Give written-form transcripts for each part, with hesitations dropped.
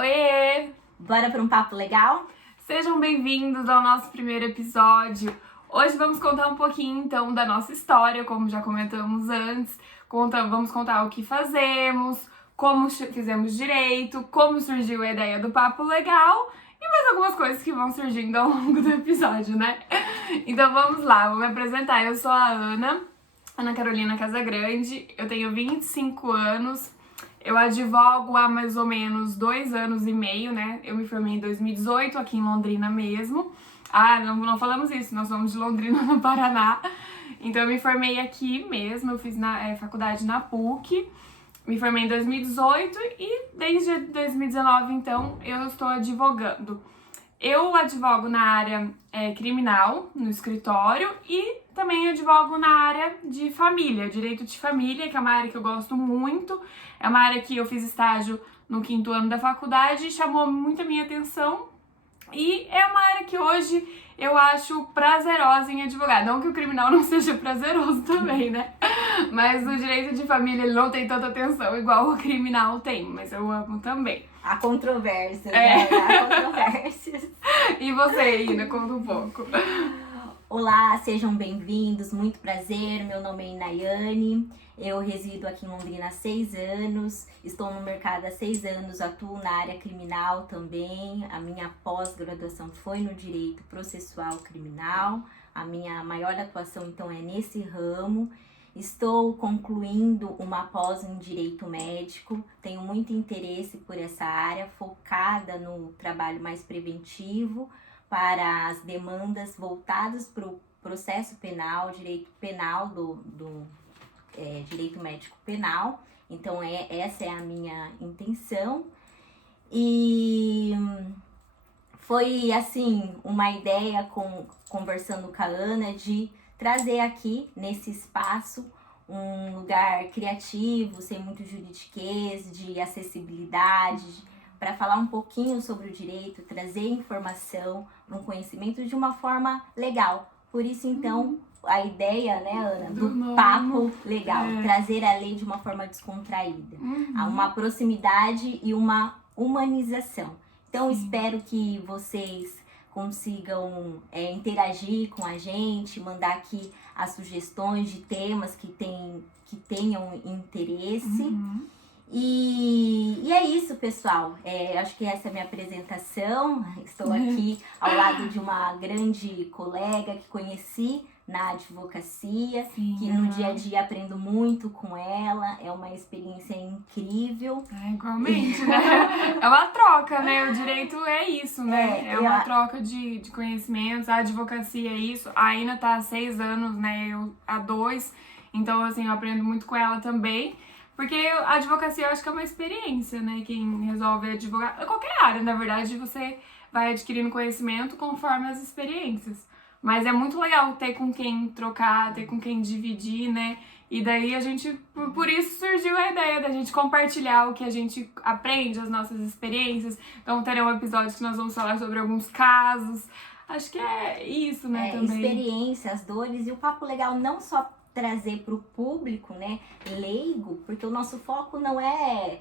Oiê! Bora para um papo legal? Sejam bem-vindos ao nosso primeiro episódio. Hoje vamos contar um pouquinho, então, da nossa história, como já comentamos antes. Vamos contar o que fazemos, como fizemos direito, como surgiu a ideia do papo legal e mais algumas coisas que vão surgindo ao longo do episódio, né? Então vamos lá, vou me apresentar. Eu sou a Ana Carolina Casagrande, eu tenho 25 anos. Eu advogo há mais ou menos 2 anos e meio, né? Eu me formei em 2018, aqui em Londrina mesmo. Não falamos isso, nós somos de Londrina, no Paraná. Então eu me formei aqui mesmo, eu fiz faculdade na PUC. Me formei em 2018 e desde 2019, então, eu estou advogando. Eu advogo na área criminal, no escritório, e também advogo na área de família, direito de família, que é uma área que eu gosto muito. É uma área que eu fiz estágio no 5º ano da faculdade e chamou muito a minha atenção. E é uma área que hoje eu acho prazerosa em advogar. Não que o criminal não seja prazeroso também, né? Mas o direito de família ele não tem tanta atenção igual o criminal tem, mas eu amo também. Há controvérsias, né? Há controvérsias. E você, Ina, conta um pouco. Olá, sejam bem-vindos, muito prazer, meu nome é Inayane, eu resido aqui em Londrina há 6 anos, estou no mercado há 6 anos, atuo na área criminal também, a minha pós-graduação foi no direito processual criminal, a minha maior atuação então é nesse ramo. Estou concluindo uma pós em direito médico, tenho muito interesse por essa área, focada no trabalho mais preventivo, para as demandas voltadas para o processo penal, direito penal direito médico penal. Então essa é a minha intenção. E foi assim uma ideia conversando com a Ana de trazer aqui nesse espaço um lugar criativo, sem muito juridiquês, de acessibilidade, para falar um pouquinho sobre o direito, trazer informação, um conhecimento de uma forma legal. Por isso, então, a ideia, né, Ana, do papo legal, trazer a lei de uma forma descontraída, uma proximidade e uma humanização. Então, espero que vocês consigam interagir com a gente, mandar aqui as sugestões de temas que tenham interesse. E é isso, pessoal. Acho que essa é a minha apresentação. Estou aqui ao lado de uma grande colega que conheci na advocacia, que no dia a dia aprendo muito com ela. É uma experiência incrível. Igualmente, né? É uma troca, né? O direito é isso, né? É uma troca de conhecimentos. A advocacia é isso. A Ina tá há 6 anos, né? Eu há 2. Então, assim, eu aprendo muito com ela também. Porque a advocacia eu acho que é uma experiência, né? Quem resolve advogar, qualquer área, na verdade, você vai adquirindo conhecimento conforme as experiências. Mas é muito legal ter com quem trocar, ter com quem dividir, né? E daí por isso surgiu a ideia da gente compartilhar o que a gente aprende, as nossas experiências. Então terá um episódio que nós vamos falar sobre alguns casos. Acho que é isso, né, também. Experiências, dores e o papo legal não só trazer para o público, né, leigo, porque o nosso foco não é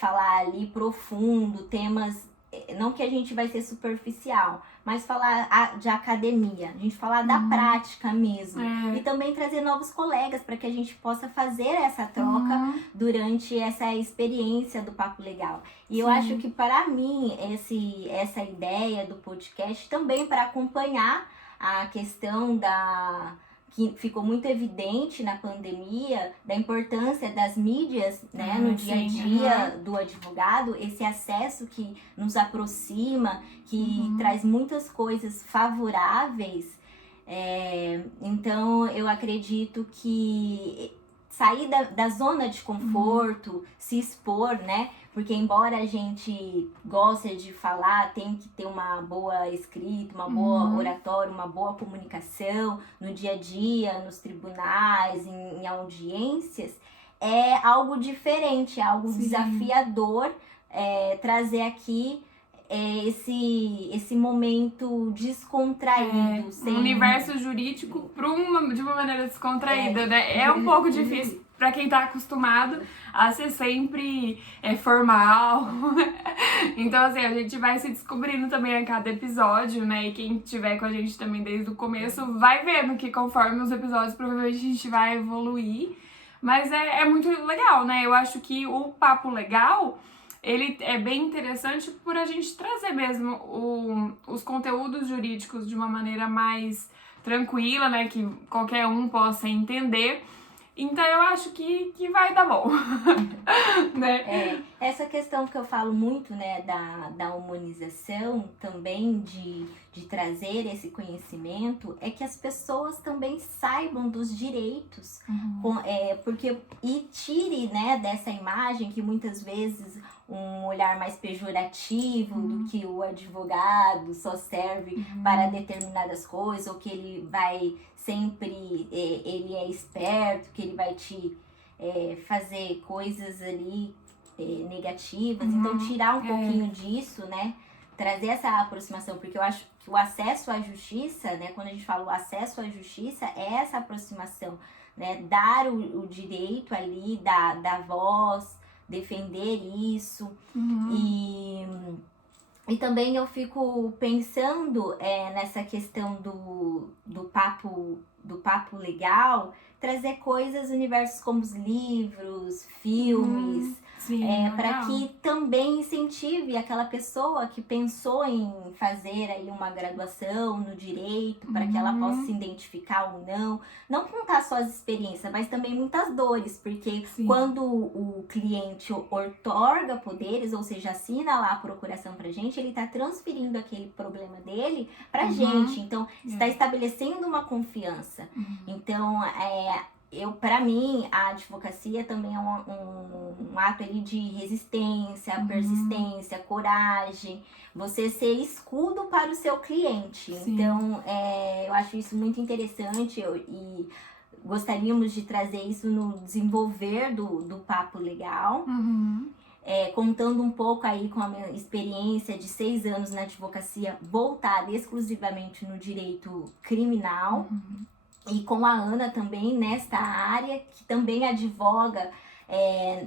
falar ali profundo, temas, não que a gente vai ser superficial, mas falar de academia, a gente falar da prática mesmo, e também trazer novos colegas para que a gente possa fazer essa troca durante essa experiência do Papo Legal. E eu acho que para mim essa ideia do podcast também para acompanhar a questão que ficou muito evidente na pandemia, da importância das mídias, né, no dia a dia do advogado, esse acesso que nos aproxima, que traz muitas coisas favoráveis. Então, eu acredito que sair da zona de conforto, se expor, né? Porque embora a gente goste de falar, tem que ter uma boa escrita, uma boa oratória, uma boa comunicação no dia a dia, nos tribunais, em audiências, é algo diferente, é algo desafiador trazer aqui esse momento descontraído. Um universo jurídico de uma maneira descontraída, né? É um pouco difícil para quem tá acostumado a ser sempre formal, Então, assim, a gente vai se descobrindo também a cada episódio, né? E quem estiver com a gente também desde o começo vai vendo que conforme os episódios, provavelmente a gente vai evoluir. Mas é muito legal, né? Eu acho que o Papo Legal, ele é bem interessante por a gente trazer mesmo os conteúdos jurídicos de uma maneira mais tranquila, né? Que qualquer um possa entender. Então eu acho que vai dar bom, né? Essa questão que eu falo muito, né, da humanização também, de trazer esse conhecimento, é que as pessoas também saibam dos direitos, e tire, né, dessa imagem que muitas vezes um olhar mais pejorativo do que o advogado só serve para determinadas coisas, ou que ele vai sempre, ele é esperto, que ele vai te fazer coisas ali negativas. Então tirar um pouquinho disso, né, trazer essa aproximação, porque eu acho que o acesso à justiça, né, quando a gente fala o acesso à justiça, é essa aproximação, né, dar o direito ali da voz, defender isso. E também eu fico pensando nessa questão do papo legal, trazer coisas, universos como os livros, filmes, para que também incentive aquela pessoa que pensou em fazer aí uma graduação no direito, para que ela possa se identificar ou não. Não contar só as experiências, mas também muitas dores, porque quando o cliente outorga poderes, ou seja, assina lá a procuração pra gente, ele está transferindo aquele problema dele pra gente. Então, está estabelecendo uma confiança. Então, para mim, a advocacia também é um ato ali de resistência, persistência, coragem, você ser escudo para o seu cliente. Então, eu acho isso muito interessante e gostaríamos de trazer isso no desenvolver do Papo Legal. Contando um pouco aí com a minha experiência de 6 anos na advocacia voltada exclusivamente no direito criminal. E com a Ana também nesta área, que também advoga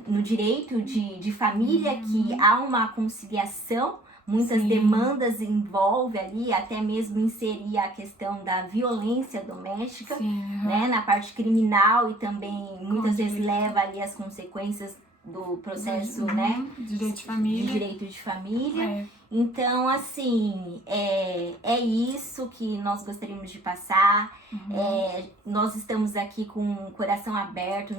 no direito de família, que há uma conciliação, muitas demandas envolve ali, até mesmo inserir a questão da violência doméstica, né, na parte criminal, e também muitas vezes leva ali as consequências do processo, né, direito de família. Então, assim, é isso que nós gostaríamos de passar. Nós estamos aqui com o coração aberto,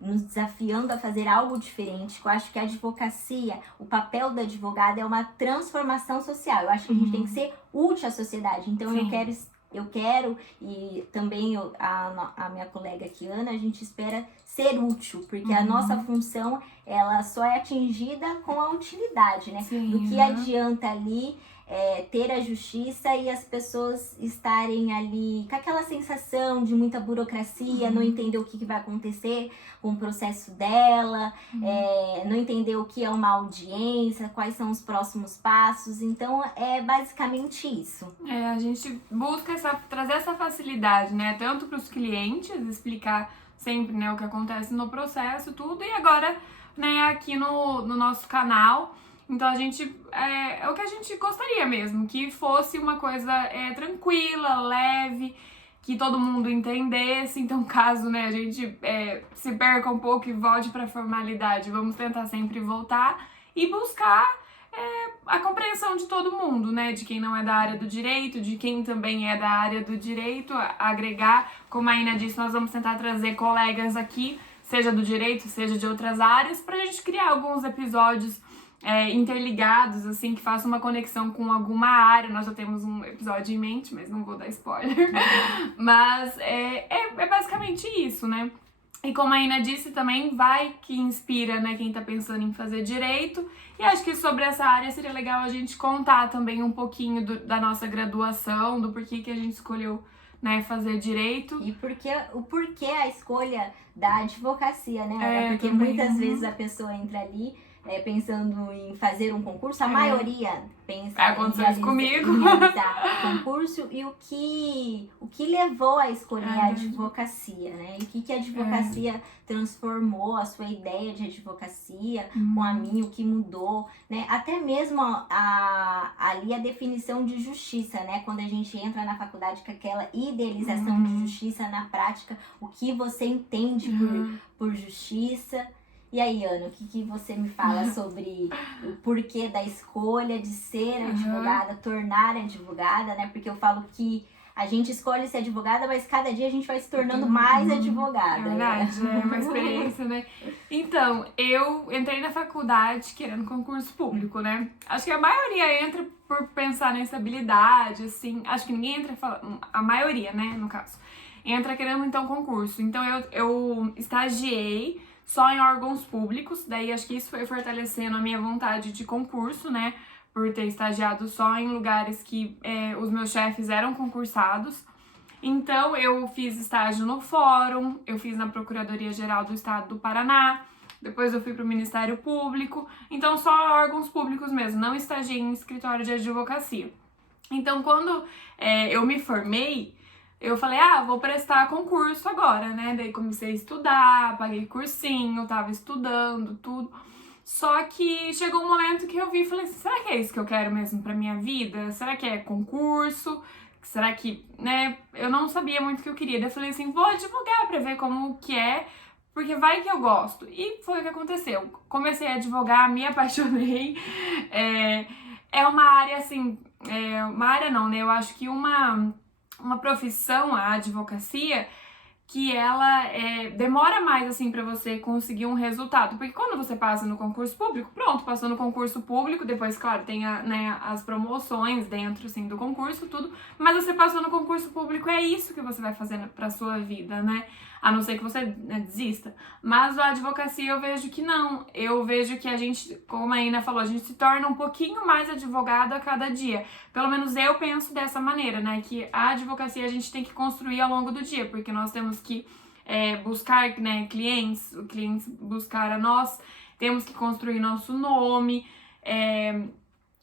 nos desafiando a fazer algo diferente. Eu acho que a advocacia, o papel do advogado é uma transformação social. Eu acho que a gente tem que ser útil à sociedade. Então, eu quero, e também a minha colega aqui, Ana, a gente espera ser útil, porque a nossa função, ela só é atingida com a utilidade, né? Do que adianta ali ter a justiça e as pessoas estarem ali com aquela sensação de muita burocracia, não entender o que vai acontecer com o processo dela, não entender o que é uma audiência, quais são os próximos passos. Então, é basicamente isso. A gente busca trazer essa facilidade, né? Tanto para os clientes, explicar sempre, né, o que acontece no processo, tudo, e agora, né, aqui no nosso canal. Então, a gente, é o que a gente gostaria mesmo, que fosse uma coisa tranquila, leve, que todo mundo entendesse. Então, caso, né, a gente se perca um pouco e volte para a formalidade, vamos tentar sempre voltar e buscar a compreensão de todo mundo, né, de quem não é da área do direito, de quem também é da área do direito, agregar. Como a Ina disse, nós vamos tentar trazer colegas aqui, seja do direito, seja de outras áreas, pra gente criar alguns episódios interligados, assim, que façam uma conexão com alguma área. Nós já temos um episódio em mente, mas não vou dar spoiler. Mas é basicamente isso, né? E como a Ina disse também, vai que inspira, né, quem tá pensando em fazer direito. E acho que sobre essa área seria legal a gente contar também um pouquinho da nossa graduação, do porquê que a gente escolheu, né, fazer direito. E o porquê a escolha da advocacia, né? Porque também, muitas vezes a pessoa entra ali pensando em fazer um concurso, a maioria pensa aconteceu isso comigo. em realizar o concurso, e o que levou a escolher a advocacia, né? E o que a advocacia transformou, a sua ideia de advocacia com a minha, o que mudou, né? Até mesmo ali a definição de justiça, né? Quando a gente entra na faculdade com aquela idealização de justiça, na prática, o que você entende por justiça. E aí, Ana, o que você me fala sobre o porquê da escolha de ser advogada, tornar advogada, né? Porque eu falo que a gente escolhe ser advogada, mas cada dia a gente vai se tornando mais advogada. É verdade, né? É uma experiência, né? Então, eu entrei na faculdade querendo concurso público, né? Acho que a maioria entra por pensar na estabilidade, assim. Acho que ninguém entra, a maioria, né, no caso, entra querendo, então, concurso. Então, eu estagiei só em órgãos públicos, daí acho que isso foi fortalecendo a minha vontade de concurso, né? Por ter estagiado só em lugares que os meus chefes eram concursados. Então, eu fiz estágio no Fórum, eu fiz na Procuradoria-Geral do Estado do Paraná, depois eu fui para o Ministério Público, então só órgãos públicos mesmo, não estagiei em escritório de advocacia. Então, quando eu me formei, eu falei, vou prestar concurso agora, né? Daí comecei a estudar, paguei cursinho, tava estudando, tudo. Só que chegou um momento que eu vi e falei assim, será que é isso que eu quero mesmo pra minha vida? Será que é concurso? Será que, né? Eu não sabia muito o que eu queria. Daí eu falei assim, vou advogar pra ver como que é, porque vai que eu gosto. E foi o que aconteceu. Comecei a advogar, me apaixonei. É uma área assim, uma área não, né? Eu acho que uma profissão, a advocacia, que ela demora mais, assim, pra você conseguir um resultado. Porque quando você passa no concurso público, pronto, passou no concurso público, depois, claro, tem as promoções dentro, assim, do concurso, tudo. Mas você passou no concurso público, é isso que você vai fazer pra sua vida, né? A não ser que você desista. Mas a advocacia eu vejo que não. Eu vejo que a gente, como a Ina falou, a gente se torna um pouquinho mais advogado a cada dia. Pelo menos eu penso dessa maneira, né? Que a advocacia a gente tem que construir ao longo do dia, porque nós temos que buscar, né, clientes buscar a nós, temos que construir nosso nome,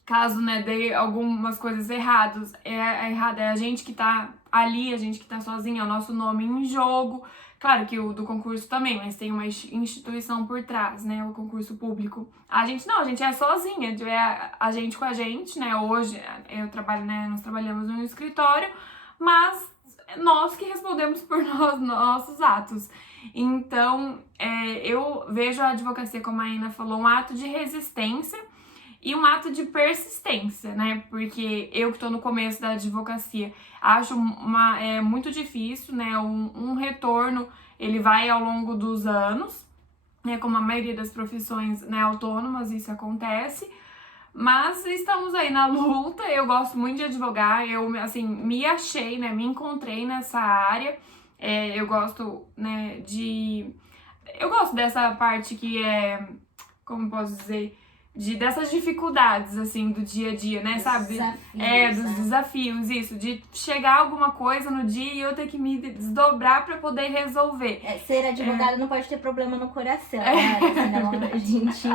caso, né, dê algumas coisas erradas, é a gente que tá ali, a gente que tá sozinha, é o nosso nome em jogo. Claro que o do concurso também, mas tem uma instituição por trás, né, o concurso público. A gente é sozinha, é a gente com a gente, né, hoje eu trabalho, né, nós trabalhamos no escritório, mas nós que respondemos por nossos atos. Então, eu vejo a advocacia, como a Ina falou, um ato de resistência e um ato de persistência, né? Porque eu que estou no começo da advocacia, acho muito difícil, né? Um retorno, ele vai ao longo dos anos, né? Como a maioria das profissões, né, autônomas, isso acontece. Mas estamos aí na luta, eu gosto muito de advogar, eu, assim, me achei, né? Me encontrei nessa área. Eu gosto, né, eu gosto dessa parte que como posso dizer, dessas dificuldades, assim, do dia a dia, né, sabe? Dos desafios, isso, de chegar alguma coisa no dia e eu ter que me desdobrar pra poder resolver. Ser advogada não pode ter problema no coração, né? Senão a gente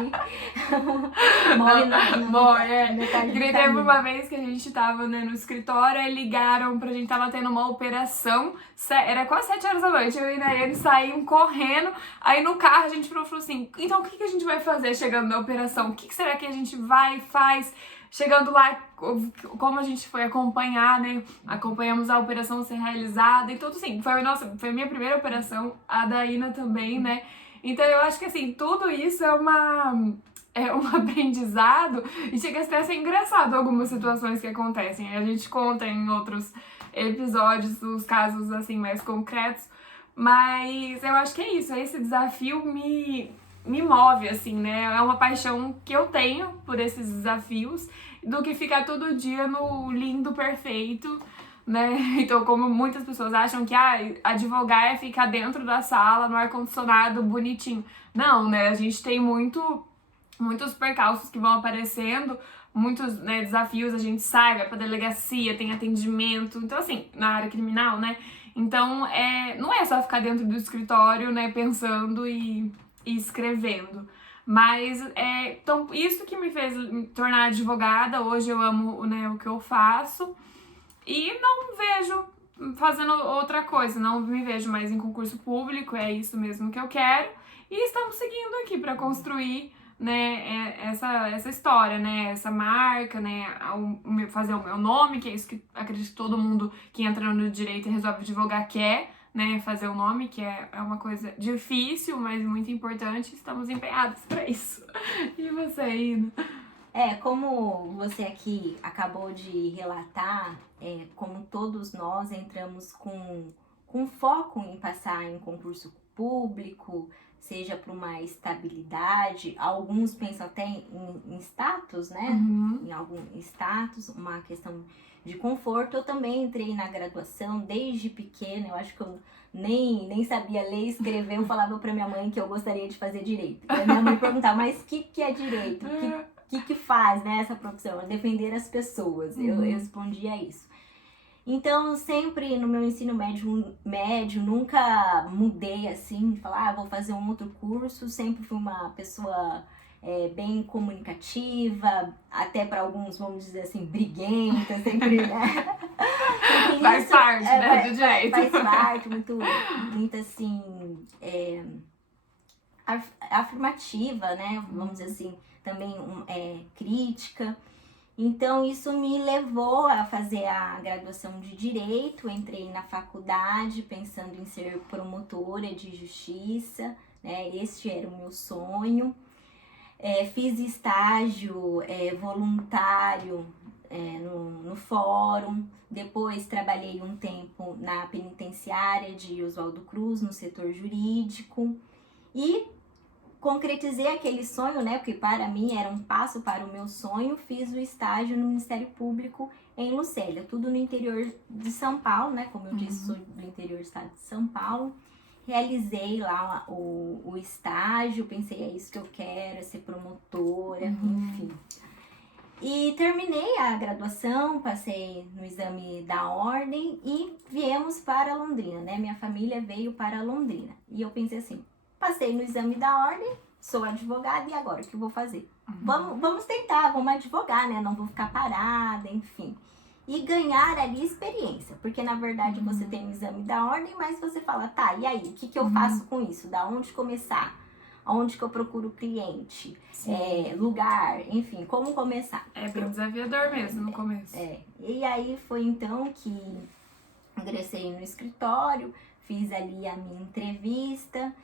morre na metade do caminho. Teve uma vez que a gente tava, né, no escritório e ligaram pra gente, tava tendo uma operação, era quase 7 horas da noite, eu e a Nayane saímos correndo, aí no carro a gente falou assim, então o que a gente vai fazer chegando na operação? O que será que a gente faz? Chegando lá, como a gente foi acompanhar, né? Acompanhamos a operação ser realizada e tudo assim. Foi a minha primeira operação, a da Ina também, né? Então eu acho que assim, tudo isso é um aprendizado e chega até a ser engraçado algumas situações que acontecem. A gente conta em outros episódios os casos assim mais concretos, mas eu acho que é isso, esse desafio me move, assim, né? É uma paixão que eu tenho por esses desafios, do que ficar todo dia no lindo, perfeito, né? Então, como muitas pessoas acham que advogar é ficar dentro da sala, no ar-condicionado, bonitinho. Não, né? A gente tem muitos percalços que vão aparecendo, muitos, né, desafios, a gente sai, vai pra delegacia, tem atendimento, então assim, na área criminal, né? Então, não é só ficar dentro do escritório, né, pensando e escrevendo. Mas, então, isso que me fez me tornar advogada. Hoje eu amo, né, o que eu faço e não vejo fazendo outra coisa, não me vejo mais em concurso público, é isso mesmo que eu quero. E estamos seguindo aqui para construir, né, essa história, né, essa marca, né, fazer o meu nome, que é isso que acredito que todo mundo que entra no direito e resolve advogar quer, né, fazer o nome, que é uma coisa difícil, mas muito importante. Estamos empenhados para isso. E você, Ina? Como você aqui acabou de relatar, como todos nós entramos com foco em passar em concurso público, seja para uma estabilidade, alguns pensam até em status, né? Uhum. Em algum status, uma questão de conforto. Eu também entrei na graduação desde pequena, eu acho que eu nem sabia ler e escrever. Eu falava para minha mãe que eu gostaria de fazer direito. E a minha mãe perguntava, mas o que é direito? O que faz, né, essa profissão? Defender as pessoas. Eu respondia isso. Então, sempre no meu ensino médio nunca mudei assim, de falar, vou fazer um outro curso. Sempre fui uma pessoa bem comunicativa, até para alguns, vamos dizer assim, briguenta, sempre, né? Faz parte, né, do direito. Faz parte, muito assim, afirmativa, né? Vamos dizer assim, também crítica. Então, isso me levou a fazer a graduação de Direito. Entrei na faculdade pensando em ser promotora de justiça, né? Este era o meu sonho. Fiz estágio voluntário no fórum. Depois trabalhei um tempo na penitenciária de Oswaldo Cruz, no setor jurídico. E concretizei aquele sonho, né? Porque para mim era um passo para o meu sonho. Fiz o estágio no Ministério Público em Lucélia, tudo no interior de São Paulo, né? Como eu disse, sou do interior do estado de São Paulo. Realizei lá o estágio, pensei, é isso que eu quero, é ser promotora, enfim. E terminei a graduação, passei no exame da ordem e viemos para Londrina, né? Minha família veio para Londrina. E eu pensei assim, passei no exame da ordem, sou advogada, e agora o que eu vou fazer? Vamos tentar, vamos advogar, né? Não vou ficar parada, enfim. E ganhar ali experiência, porque na verdade você tem o exame da ordem, mas você fala, tá, e aí, o que eu faço com isso? Da onde começar? Aonde que eu procuro cliente? Lugar, enfim, como começar? É bem desafiador mesmo no começo. E aí foi então que ingressei no escritório, fiz ali a minha entrevista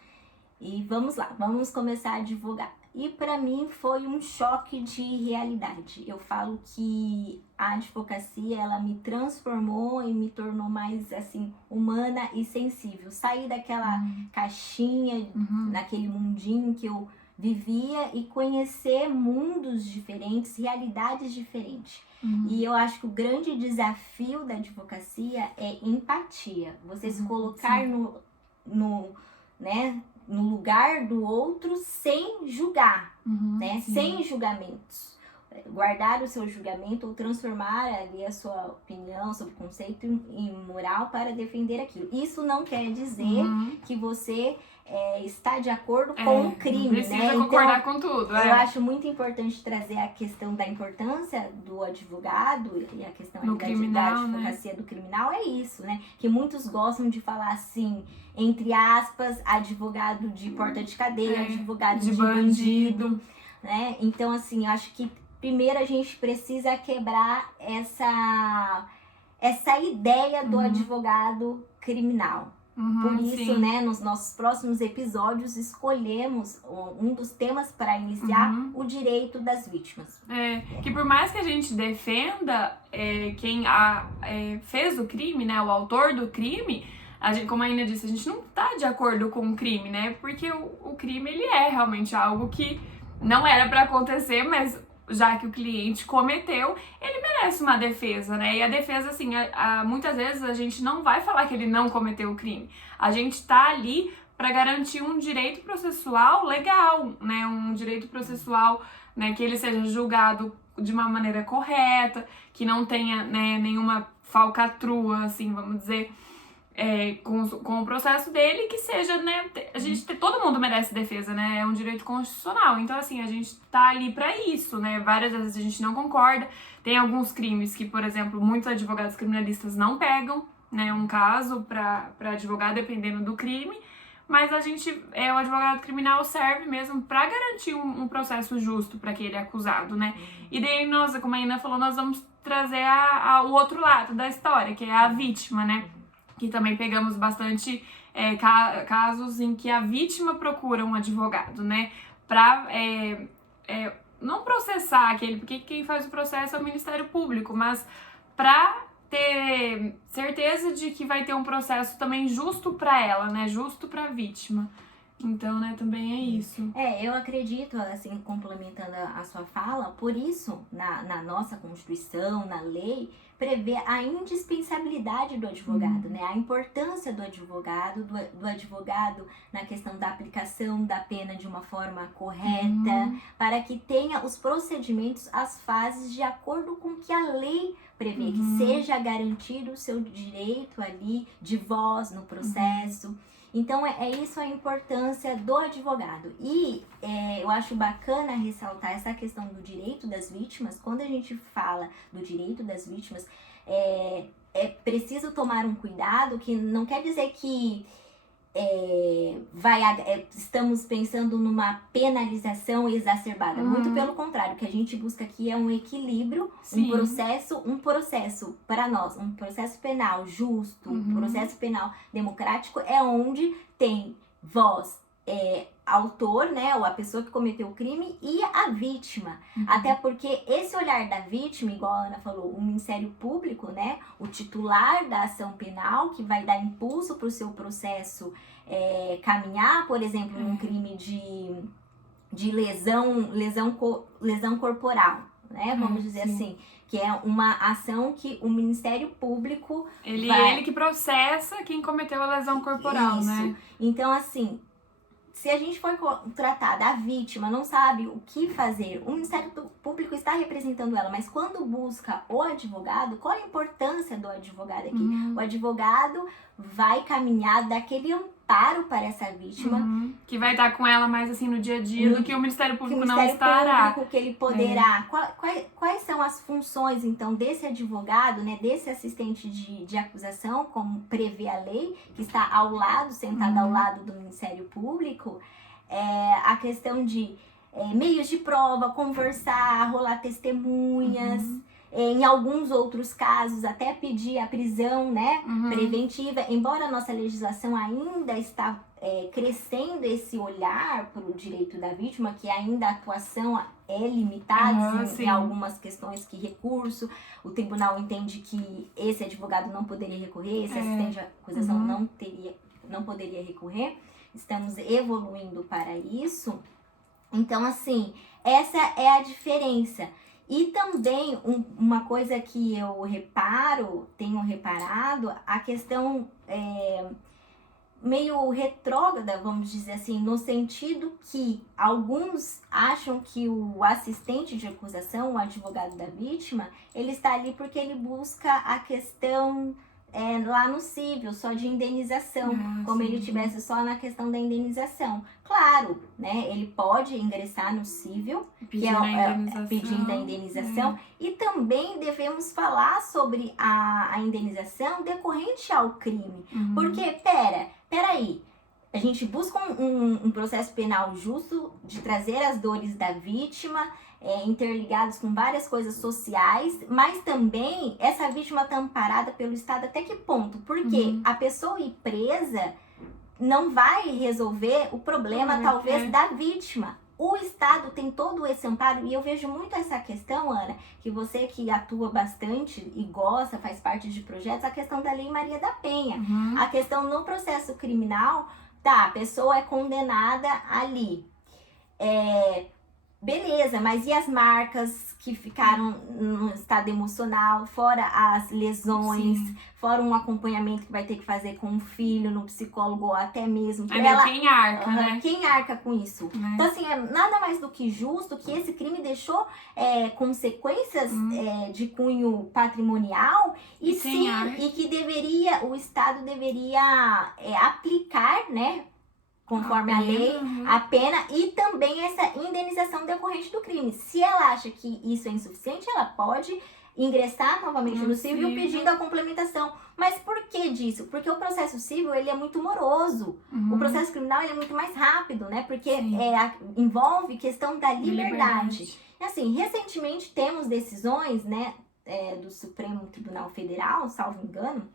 e vamos lá, vamos começar a advogar. E para mim foi um choque de realidade. Eu falo que a advocacia, ela me transformou e me tornou mais assim humana e sensível. Saí daquela caixinha, naquele mundinho que eu vivia, e conhecer mundos diferentes, realidades diferentes. E eu acho que o grande desafio da advocacia é empatia. Você se colocar no lugar do outro sem julgar, né? Sem julgamentos. Guardar o seu julgamento ou transformar ali a sua opinião sobre conceito em moral para defender aquilo. Isso não quer dizer que você está de acordo com o crime, não precisa né? concordar então, com tudo. Eu acho muito importante trazer a questão da importância do advogado e a questão da advocacia, né? Do criminal é isso, né? Que muitos gostam de falar assim, entre aspas, advogado de porta de cadeia, advogado de bandido, né? Então, assim, acho que primeiro a gente precisa quebrar essa ideia do advogado criminal. Por isso, né, nos nossos próximos episódios, escolhemos um dos temas para iniciar, o direito das vítimas. Que por mais que a gente defenda quem fez o crime, né, o autor do crime, a gente, como a Ina disse, a gente não tá de acordo com o crime, né, porque o crime, ele é realmente algo que não era para acontecer, mas já que o cliente cometeu, ele merece uma defesa, né? E a defesa, assim, muitas vezes a gente não vai falar que ele não cometeu o crime. A gente tá ali para garantir um direito processual legal, né? Um direito processual, né, que ele seja julgado de uma maneira correta, que não tenha, né, nenhuma falcatrua, assim, vamos dizer. com o processo dele, que seja, né, todo mundo merece defesa, né, é um direito constitucional, então assim, a gente tá ali pra isso, né, várias vezes a gente não concorda, tem alguns crimes que, por exemplo, muitos advogados criminalistas não pegam, né, um caso pra advogado dependendo do crime, mas o advogado criminal serve mesmo pra garantir um processo justo pra aquele acusado, né, e daí nós, como a Ina falou, nós vamos trazer o outro lado da história, que é a vítima, né, que também pegamos bastante casos em que a vítima procura um advogado, né, pra não processar aquele, porque quem faz o processo é o Ministério Público, mas pra ter certeza de que vai ter um processo também justo pra ela, né, justo pra vítima. Então, né, também é isso. Eu acredito, assim, complementando a sua fala, por isso, na nossa Constituição, na lei, prevê a indispensabilidade do advogado, né? A importância do advogado na questão da aplicação da pena de uma forma correta, para que tenha os procedimentos, as fases de acordo com que a lei prevê, que seja garantido o seu direito ali de voz no processo. Então, é isso a importância do advogado. E eu acho bacana ressaltar essa questão do direito das vítimas. Quando a gente fala do direito das vítimas, é preciso tomar um cuidado, que não quer dizer que estamos pensando numa penalização exacerbada. Muito pelo contrário, o que a gente busca aqui é um equilíbrio, um processo para nós, um processo penal justo, um processo penal democrático, é onde tem voz, autor, né, ou a pessoa que cometeu o crime, e a vítima. Até porque esse olhar da vítima, igual a Ana falou, o Ministério Público, né, o titular da ação penal, que vai dar impulso para o seu processo caminhar, por exemplo, num crime de lesão corporal, né, vamos dizer assim, que é uma ação que o Ministério Público ele que processa quem cometeu a lesão corporal, isso, né? Então, assim, se a gente for tratar da vítima, não sabe o que fazer, o Ministério Público está representando ela, mas quando busca o advogado, qual a importância do advogado aqui? O advogado vai caminhar daquele amparo para essa vítima. Que vai estar com ela mais assim no dia a dia do que o Ministério Público não estará. Público, que ele poderá. Quais são as funções, então, desse advogado, né, desse assistente de acusação, como prevê a lei, que está ao lado, sentado ao lado do Ministério Público, a questão de meios de prova, conversar, rolar testemunhas. Em alguns outros casos, até pedir a prisão, né, preventiva, embora a nossa legislação ainda está crescendo esse olhar para o direito da vítima, que ainda a atuação é limitada em algumas questões, que recurso, o tribunal entende que esse advogado não poderia recorrer, esse assistente de acusação não poderia recorrer. Estamos evoluindo para isso. Então, assim, essa é a diferença. E também uma coisa que eu tenho reparado, a questão meio retrógrada, vamos dizer assim, no sentido que alguns acham que o assistente de acusação, o advogado da vítima, ele está ali porque ele busca a questão lá no cível, só de indenização, como ele tivesse só na questão da indenização. Claro, né, ele pode ingressar no cível, pedindo a indenização, e também devemos falar sobre a indenização decorrente ao crime, porque, peraí, a gente busca um processo penal justo, de trazer as dores da vítima, interligados com várias coisas sociais, mas também essa vítima está amparada pelo Estado até que ponto? Porque a pessoa ir presa não vai resolver o problema, talvez, da vítima. O Estado tem todo esse amparo, e eu vejo muito essa questão, Ana, que você que atua bastante e gosta, faz parte de projetos, a questão da Lei Maria da Penha. A questão no processo criminal, a pessoa é condenada ali. Beleza, mas e as marcas que ficaram no estado emocional, fora as lesões, Sim. fora um acompanhamento que vai ter que fazer com o filho, no psicólogo, ou até mesmo pra Aí ela. quem arca, né? Quem arca com isso? Né? Então, assim, é nada mais do que justo que esse crime deixou consequências de cunho patrimonial e E quem sim, arca? e que o Estado deveria aplicar, né? Conforme a lei, a pena e também essa indenização decorrente do crime. Se ela acha que isso é insuficiente, ela pode ingressar novamente no civil pedindo a complementação. Mas por que disso? Porque o processo civil ele é muito moroso. O processo criminal ele é muito mais rápido, né? Porque envolve questão da liberdade. E assim, recentemente temos decisões, né, do Supremo Tribunal Federal, salvo engano,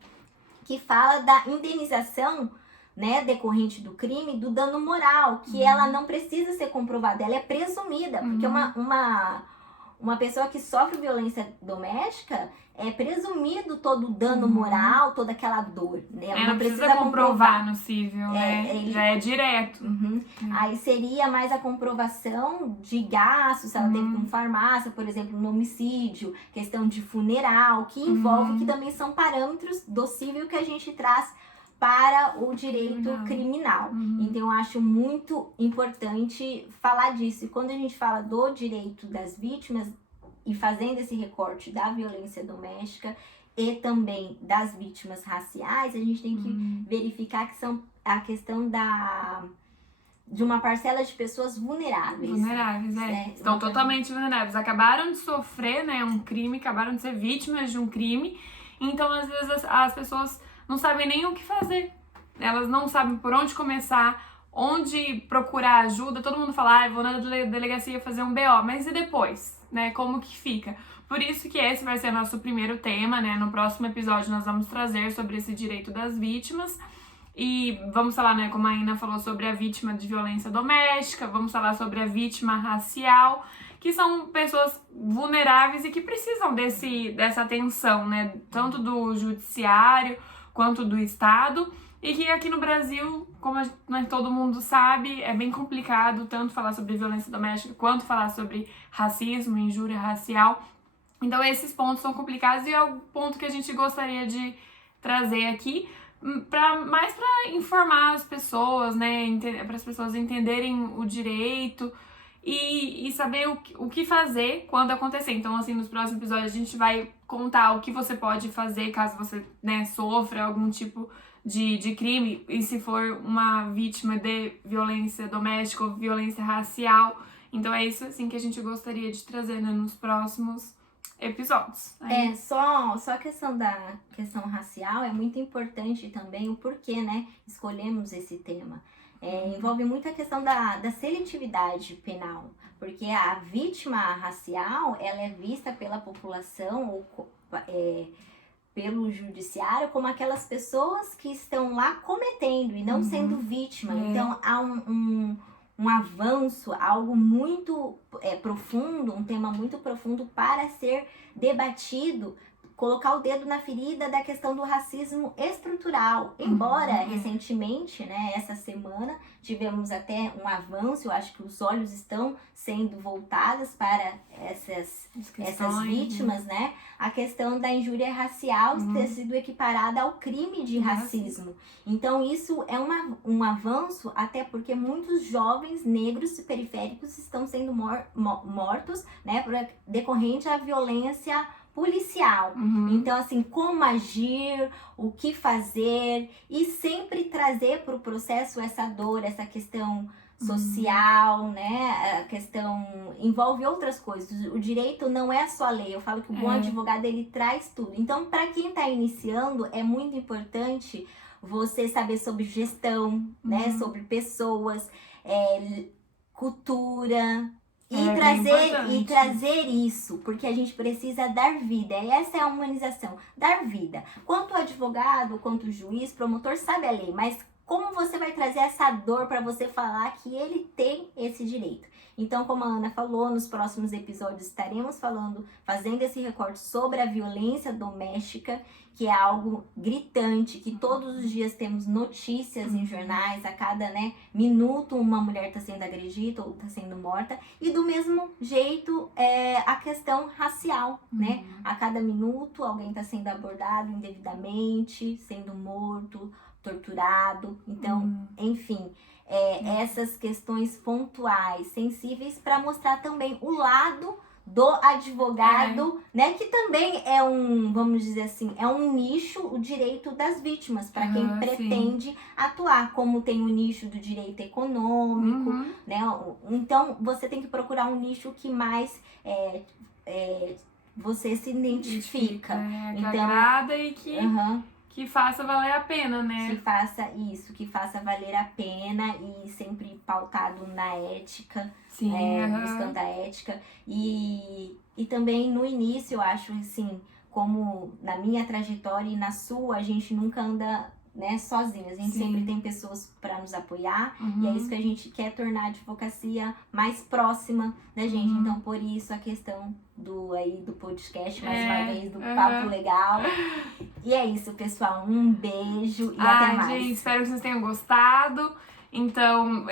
que fala da indenização, né, decorrente do crime, do dano moral, que ela não precisa ser comprovada, ela é presumida, porque uma pessoa que sofre violência doméstica é presumido todo o dano moral, toda aquela dor, né? Ela não precisa comprovar no civil, né? Já é direto. Aí seria mais a comprovação de gastos, se ela teve com farmácia, por exemplo, no homicídio, questão de funeral, que envolve, que também são parâmetros do civil que a gente traz para o direito criminal. Então, eu acho muito importante falar disso. E quando a gente fala do direito das vítimas, e fazendo esse recorte da violência doméstica e também das vítimas raciais, a gente tem que verificar que são a questão de uma parcela de pessoas vulneráveis. Vulneráveis, Estão totalmente vulneráveis. Acabaram de sofrer, né, um crime, acabaram de ser vítimas de um crime. Então, às vezes, as pessoas não sabem nem o que fazer. Elas não sabem por onde começar, onde procurar ajuda. Todo mundo fala, vou na delegacia fazer um BO. Mas e depois, né? Como que fica? Por isso que esse vai ser nosso primeiro tema, né? No próximo episódio nós vamos trazer sobre esse direito das vítimas. E vamos falar, né, como a Ina falou, sobre a vítima de violência doméstica. Vamos falar sobre a vítima racial, que são pessoas vulneráveis e que precisam dessa atenção, né? Tanto do judiciário quanto do Estado, e que aqui no Brasil, como todo mundo sabe, é bem complicado tanto falar sobre violência doméstica quanto falar sobre racismo, injúria racial. Então esses pontos são complicados e é o ponto que a gente gostaria de trazer aqui, mais para informar as pessoas, né, para as pessoas entenderem o direito e saber o que fazer quando acontecer. Então, assim, nos próximos episódios a gente vai contar o que você pode fazer caso você, né, sofra algum tipo de crime, e se for uma vítima de violência doméstica ou violência racial. Então é isso, assim, que a gente gostaria de trazer, né, nos próximos episódios. Só a questão da questão racial é muito importante também o porquê, né, escolhemos esse tema. Envolve muito a questão da seletividade penal, porque a vítima racial, ela é vista pela população ou pelo judiciário como aquelas pessoas que estão lá cometendo e não sendo vítima. Então, há um avanço, algo muito profundo, um tema muito profundo para ser debatido, colocar o dedo na ferida da questão do racismo estrutural. Embora recentemente, né, essa semana, tivemos até um avanço, eu acho que os olhos estão sendo voltados para essas vítimas, né? A questão da injúria racial ter sido equiparada ao crime de racismo. Então isso é um avanço, até porque muitos jovens negros periféricos estão sendo mortos, né, decorrente à violência policial. Então, assim, como agir, o que fazer e sempre trazer para o processo essa dor, essa questão social, né? A questão envolve outras coisas. O direito não é só a lei. Eu falo que o bom advogado, ele traz tudo. Então, para quem está iniciando, é muito importante você saber sobre gestão, né? Sobre pessoas, cultura. E trazer isso, porque a gente precisa dar vida. E essa é a humanização, dar vida. Quanto o advogado, quanto o juiz, promotor, sabe a lei, mas como você vai trazer essa dor para você falar que ele tem esse direito? Então, como a Ana falou, nos próximos episódios estaremos fazendo esse recorte sobre a violência doméstica, que é algo gritante, que todos os dias temos notícias em jornais, a cada minuto uma mulher está sendo agredida ou está sendo morta. E do mesmo jeito a questão racial, né? A cada minuto alguém está sendo abordado indevidamente, sendo morto, torturado. Então, enfim, essas questões pontuais, sensíveis, para mostrar também o lado do advogado, né, que também é vamos dizer assim, é um nicho, o direito das vítimas, para quem pretende atuar, como tem o nicho do direito econômico, né? Então, você tem que procurar um nicho que mais você se identifica. Que agrada e que faça valer a pena, né? Que faça valer a pena e sempre pautado na ética, buscando a ética. E também no início, eu acho assim, como na minha trajetória e na sua, a gente nunca anda sozinha. A gente sempre tem pessoas para nos apoiar e é isso que a gente quer, tornar a advocacia mais próxima da gente. Então, por isso a questão do podcast, mais uma vez, do Papo Legal. E é isso, pessoal. Um beijo e até mais. Gente, espero que vocês tenham gostado. Então,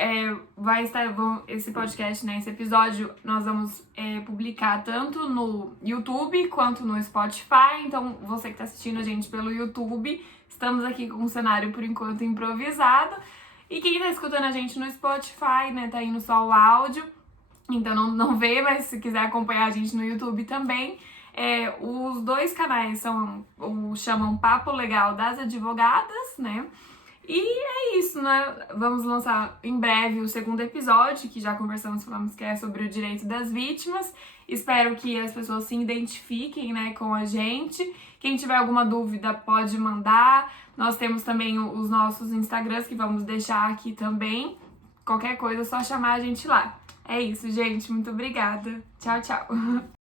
vai estar esse podcast, esse episódio, nós vamos publicar tanto no YouTube quanto no Spotify. Então, você que está assistindo a gente pelo YouTube, estamos aqui com um cenário, por enquanto, improvisado. E quem está escutando a gente no Spotify, tá indo só o áudio. Então, não vê, mas se quiser acompanhar a gente no YouTube também. Os dois canais chamam Papo Legal das Advogadas, né? E é isso, né? Vamos lançar em breve o segundo episódio, que já falamos que é sobre o direito das vítimas. Espero que as pessoas se identifiquem, com a gente. Quem tiver alguma dúvida pode mandar. Nós temos também os nossos Instagrams que vamos deixar aqui também. Qualquer coisa é só chamar a gente lá. É isso, gente. Muito obrigada. Tchau, tchau.